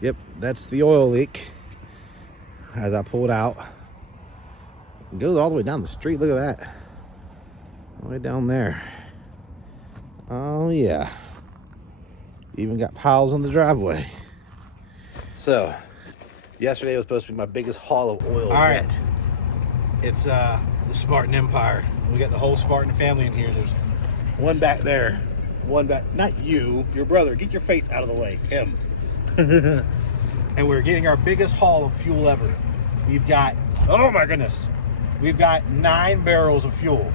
Yep, that's the oil leak. As I pulled out, it goes all the way down the street. Look at that, all the way down there. Oh yeah, even got piles on the driveway. So yesterday was supposed to be my biggest haul of oil yet. It's the Spartan Empire. We got the whole Spartan family in here. There's one back there, one back, not you, your brother. Get your face out of the way, him. And we're getting our biggest haul of fuel ever. We've got, oh my goodness, we've got 9 barrels of fuel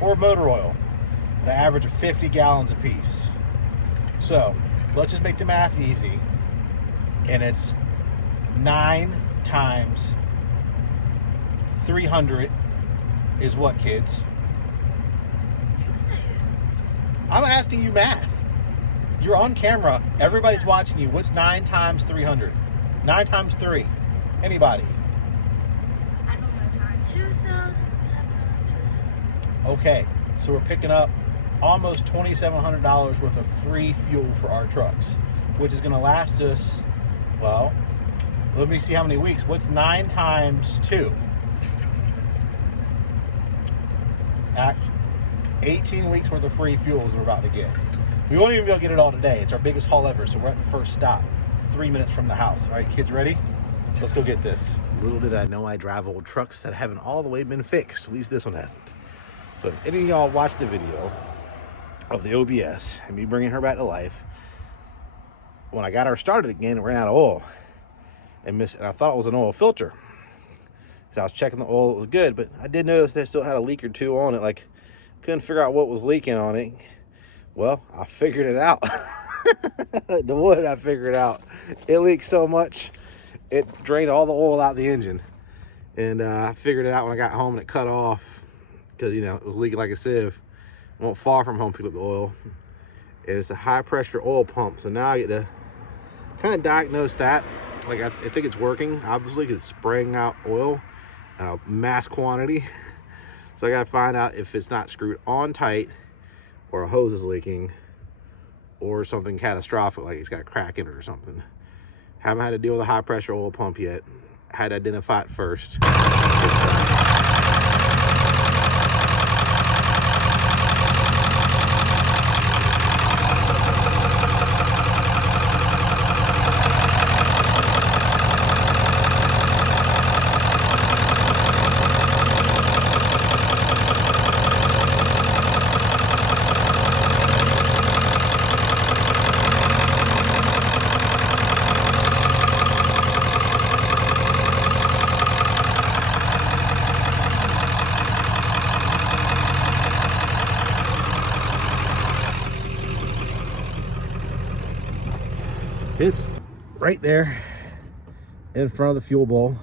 or motor oil at an average of 50 gallons a piece. So let's just make the math easy. And it's 9 times 300 is what, kids? I'm asking you math. You're on camera. Everybody's watching you. What's 9 times 300? 9 times 3. Anybody? I don't know time. 2,700. Okay, so we're picking up almost $2,700 worth of free fuel for our trucks, which is going to last us, well, let me see how many weeks. What's 9 times 2? At 18 weeks worth of free fuel is we're about to get. We won't even be able to get it all today. It's our biggest haul ever, so we're at the first stop, 3 minutes from the house. All right, kids, ready? Let's go get this. Little did I know I drive old trucks that haven't all the way been fixed. At least this one hasn't. So if any of y'all watched the video of the OBS and me bringing her back to life, when I got her started again, it ran out of oil. And I thought it was an oil filter. So I was checking the oil, it was good, but I did notice they still had a leak or two on it. Like, couldn't figure out what was leaking on it. Well, I figured it out. The wood, I figured it out. It leaked so much, it drained all the oil out the engine. And I figured it out when I got home and it cut off because, you know, it was leaking like a sieve. I went far from home to pick up the oil. And it's a high pressure oil pump. So now I get to kind of diagnose that. Like, I think it's working, obviously, because it's spraying out oil in a mass quantity. So I got to find out if it's not screwed on tight, or a hose is leaking, or something catastrophic, like it's got a crack in it or something. Haven't had to deal with a high pressure oil pump yet. Had to identify it first. It's right there in front of the fuel bowl,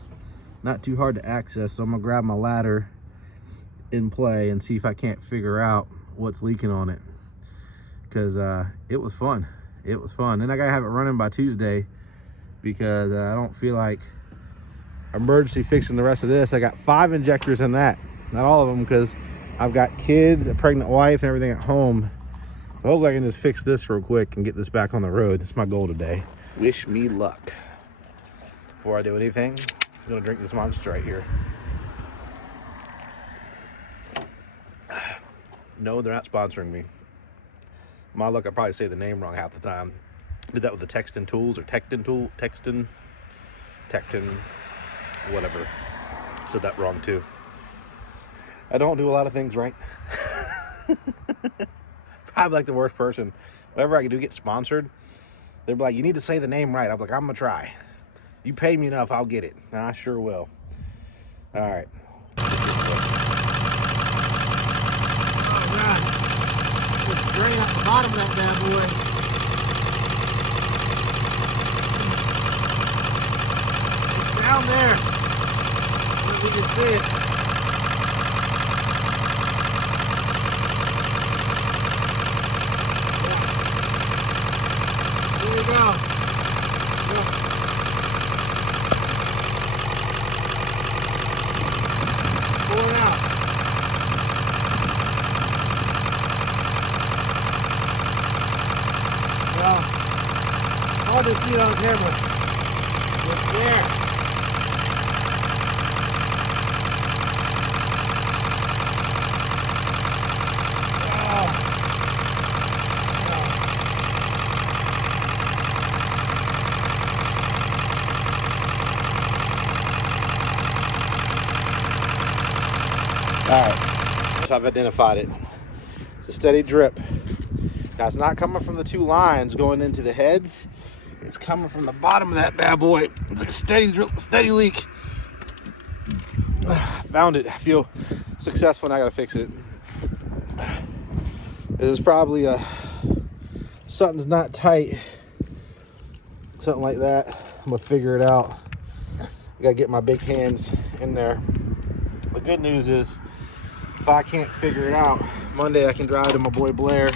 not too hard to access. So I'm gonna grab my ladder in play and see if I can't figure out what's leaking on it, because it was fun. It was fun. And I gotta have it running by Tuesday, because I don't feel like emergency fixing the rest of this. I got 5 injectors in that, not all of them, because I've got kids, a pregnant wife, and everything at home. So hopefully I can just fix this real quick and get this back on the road. That's my goal today. Wish me luck. Before I do anything, I'm gonna drink this Monster right here. No, they're not sponsoring me. My luck, I probably say the name wrong half the time. Did that with the Texton Tools, or Tecton, whatever. Said that wrong too. I don't do a lot of things right. Probably like the worst person. Whatever I can do, get sponsored. They're like, you need to say the name right. I'm like, I'm gonna try. You pay me enough, I'll get it. And I sure will. All right. Oh God! Just drain out the bottom of that bad boy. It's down there. Let me just see it. Here we go. Pour it out. Well, hard to see it on camera. It's there. All right, so I've identified it. It's a steady drip. Now it's not coming from the two lines going into the heads. It's coming from the bottom of that bad boy. It's like a steady drip, steady leak. Found it. I feel successful and I gotta fix it. This is probably something's not tight. Something like that. I'm gonna figure it out. I gotta get my big hands in there. The good news is, if I can't figure it out, Monday I can drive to my boy Blair,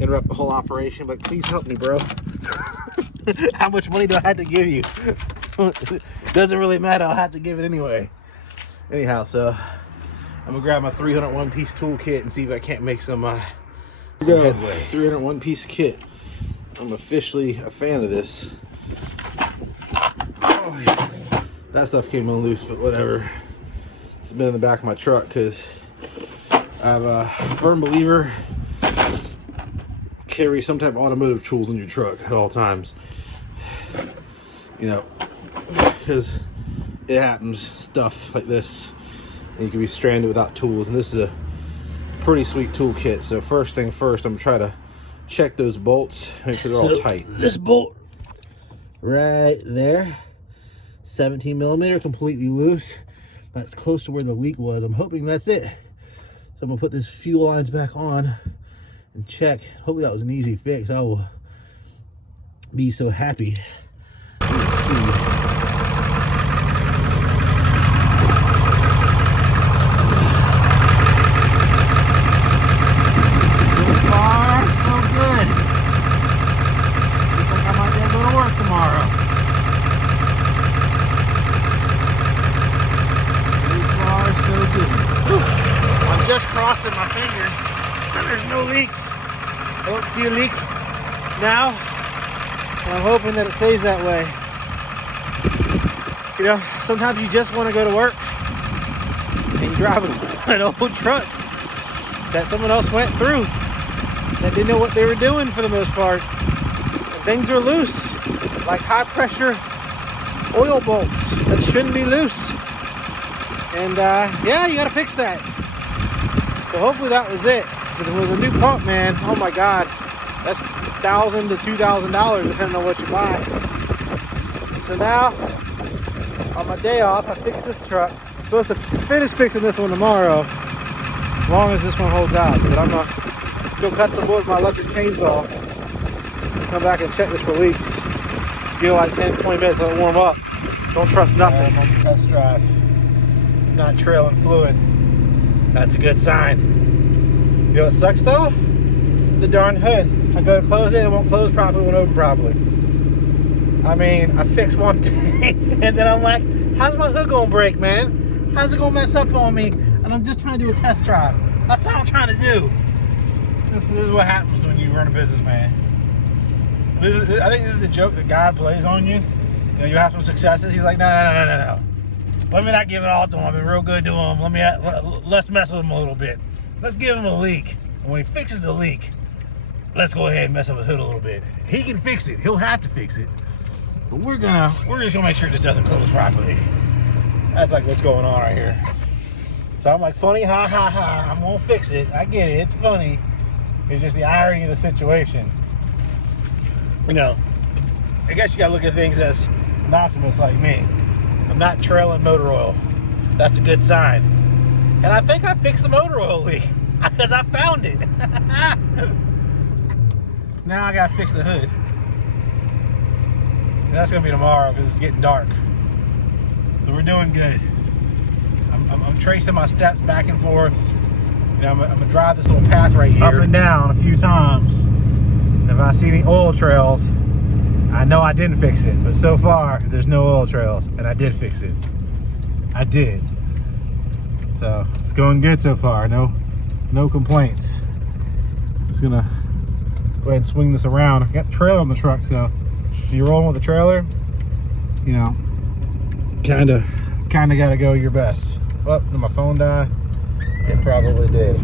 interrupt the whole operation, but please help me, bro. How much money do I have to give you? Doesn't really matter, I'll have to give it anyway. Anyhow, so I'm gonna grab my 301 piece toolkit and see if I can't make some headway. 301 piece kit. I'm officially a fan of this. Oh, yeah. That stuff came unloose, but whatever. It's been in the back of my truck because I'm a firm believer, carry some type of automotive tools in your truck at all times. You know, because it happens, stuff like this, and you can be stranded without tools. And this is a pretty sweet toolkit. So first thing first, I'm gonna try to check those bolts, make sure they're all tight. This bolt right there, 17 millimeter, completely loose. That's close to where the leak was. I'm hoping that's it. So I'm gonna put this fuel lines back on and check. Hopefully that was an easy fix. I will be so happy. Let's see. So far, so good. Looks like I might get a little work tomorrow. So good. I'm just crossing my fingers and there's no leaks. I don't see a leak now, and I'm hoping that it stays that way. You know, sometimes you just want to go to work and you drive an old truck that someone else went through that didn't know what they were doing for the most part, and things are loose, like high pressure oil bolts that shouldn't be loose. And yeah, you gotta fix that. So hopefully that was it. Because if it was a new pump, man, oh my God, that's $1,000 to $2,000 depending on what you buy. So now, on my day off, I fixed this truck. I'm supposed to finish fixing this one tomorrow, as long as this one holds out. But I'm gonna go cut some wood with my electric chainsaw. Come back and check this for leaks. Give it like 10, 20 minutes, let it warm up. Don't trust nothing. I'm on the test drive. Not trailing fluid. That's a good sign. You know what sucks though? The darn hood. I go to close it, it won't close properly, it won't open properly. I mean, I fixed one thing and then I'm like, how's my hood gonna break, man? How's it gonna mess up on me? And I'm just trying to do a test drive. That's all I'm trying to do. This is what happens when you run a business, man. I think this is the joke that God plays on you. You know, you have some successes. He's like, no. Let me not give it all to him. I've been real good to him. Let's mess with him a little bit. Let's give him a leak. And when he fixes the leak, let's go ahead and mess up his hood a little bit. He can fix it. He'll have to fix it. But we're just gonna make sure this doesn't close properly. That's like what's going on right here. So I'm like, funny, ha ha ha. I'm gonna fix it. I get it. It's funny. It's just the irony of the situation. You know, I guess you gotta look at things as an optimist like me. I'm not trailing motor oil. That's a good sign. And I think I fixed the motor oil leak because I found it. Now I gotta fix the hood. And that's gonna be tomorrow because it's getting dark. So we're doing good. I'm tracing my steps back and forth. You know, I'm gonna drive this little path right here, up and down a few times. And if I see any oil trails, I know I didn't fix it, but so far there's no oil trails, and I did fix it. I did. So it's going good so far. No complaints. Just gonna go ahead and swing this around. I got the trailer on the truck, so If you're rolling with a trailer, you know, kind of got to go your best. Oh, did my phone die? It probably did.